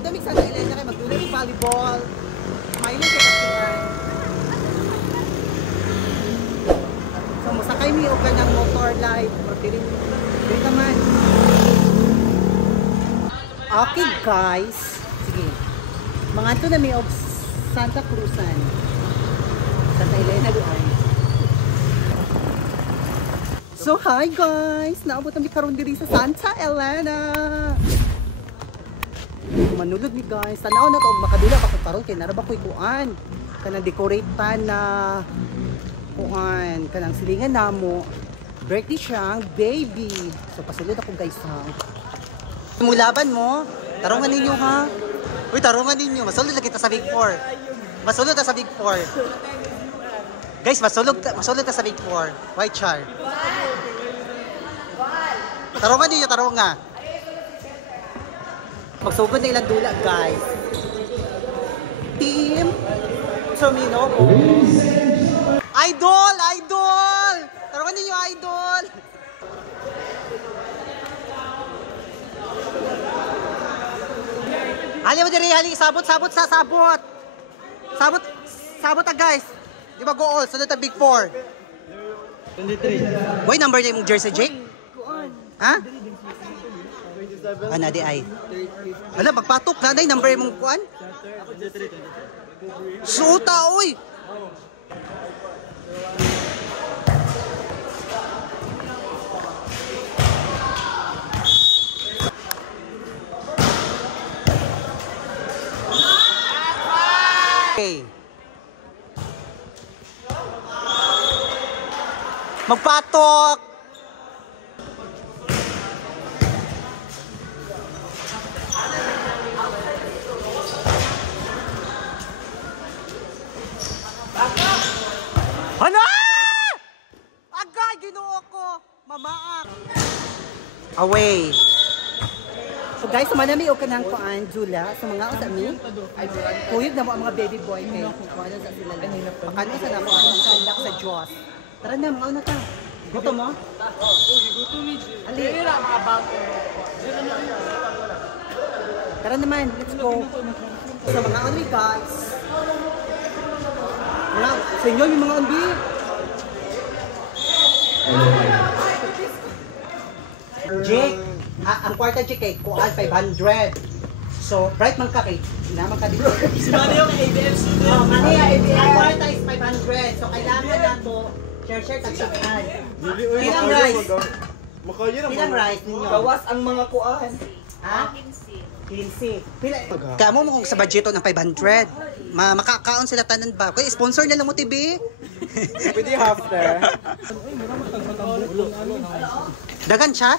Dami sa Elena kay magdulay ng volleyball. May lang kay katuan. So, masakay mi o kanyang motor light. Dili naman. Okay guys. Sige. Mga ito na may of Santa Cruzan. Santa Elena doon. So hi guys! Naabot kami karon diri sa Santa Elena. Manulog ni guys. Tanaw na to og makadula pa ko karon kay nara ba koy kuan. Kanang decorate pa na kuan, kanang silingan namo. Birthday siyang baby. So pasulod ako guys ha. Mulaban mo. Tarungan ninyo ha. Uy, tarungan ninyo. Masulod na kita sa Big 4. Masulod na sa Big 4. Guys, masulod na sa Big 4. White char. Tarungan ninyo, tarungan. Magsugod na ilang dula, guys. Team Tomino. Idol! Idol! Tarungan ninyo, idol! Hali mo diri, hali. Sabot guys. Di ba go all? Sunod na Big 4. 23. Boy, number niya yung jersey, Jake? Ha? Ana di ay. Ala, magpatok na day number mong kuan? Suta oy. Okay. Magpatok. Hala! Agay, ginoo ko. Mamaak. Away. So guys, manami o kanang kuan, Jula, sa mga usami. Kuyog na mo ang mga baby boy kay kuan sa sila. Pakano sa nako ang sandak sa Diyos. Tara na, mga una ta. Gusto mo? Gusto mi. Ali. Mga bangko. Tara naman, let's go. So mga only guys. Wala, sa inyo yung mga undi. Jake, ang kwarta Jake kay kuan 500. So, bright man ka kay, naman ka dito. Si Mario kay ABS student. Oh, Mario, ang kwarta is 500. So, kailangan na to share tag-share. Ilang rice? Ilang rice ninyo? Bawas ang mga kuan. Ha? 15. Kamo mo kung sa budgeto ng 500. Makakaon sila tanan ba? Kaya sponsor na lang mo TV. Pwede after. Dagan siya?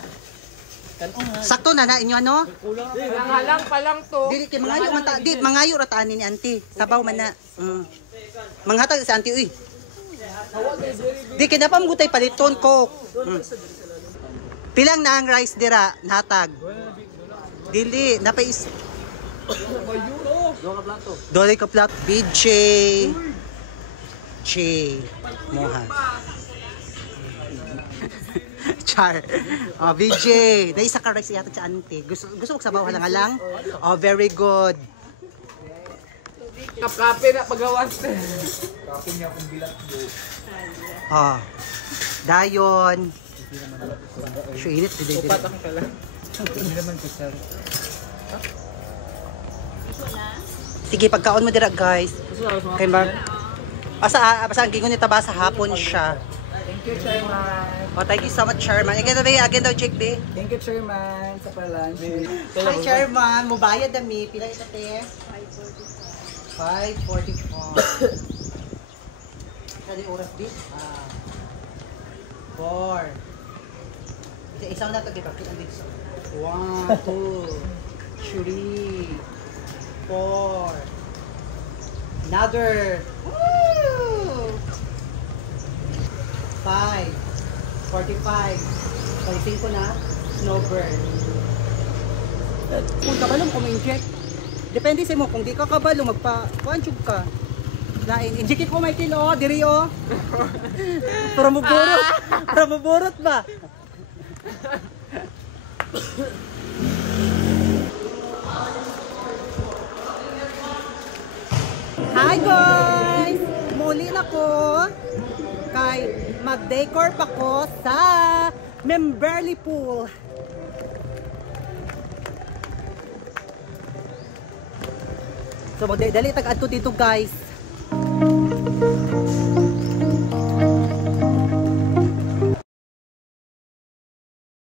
Sakto na na inyo ano? Halang pa lang to. Dili kay mangayo man ta, di mangayo ra taan ni auntie. Sabaw man na. Manghatag sa auntie uy. Di kay napam gutay paliton ko. Pilang na ang rice dira natag. Dili napais. Dole ka plato. BJ. J. Moha. Char. Oh, BJ. Naisa ka rice yata sa auntie. Gusto mo sabaw halang-halang? Oh, very good. Kape na pagawas. Kape niya kung bilat mo. Oh. Dayon. Sure, init. Upatang ka lang. Hindi naman kusar. Sige, pagkaon mo dira guys. Kay Mark. Basta ang gingon ni taba sa hapon siya. Thank you, Chairman. Oh, thank you so much, Chairman. Again daw, Jake B. Thank you, Chairman, sa pa-lunch. Hi, Chairman. Mubayad dami. Pila ito, te? 5:44. Kani oras bit? 4. Isa na ito, di ba? Kailan dito? 1, 2, 3, 4. Another. Woo! 5:45. 45 na. Snowbird. Kung kabalong kung-inject. Depende sa mo. Kung di ka kabalo, magpa-punchug ka. Lain. Inject ko may kilo. Diri o. Para maburot. Para maburot ba? ko kay mag-decor pa ko sa Memberly Pool. So magdali tag adto dito guys.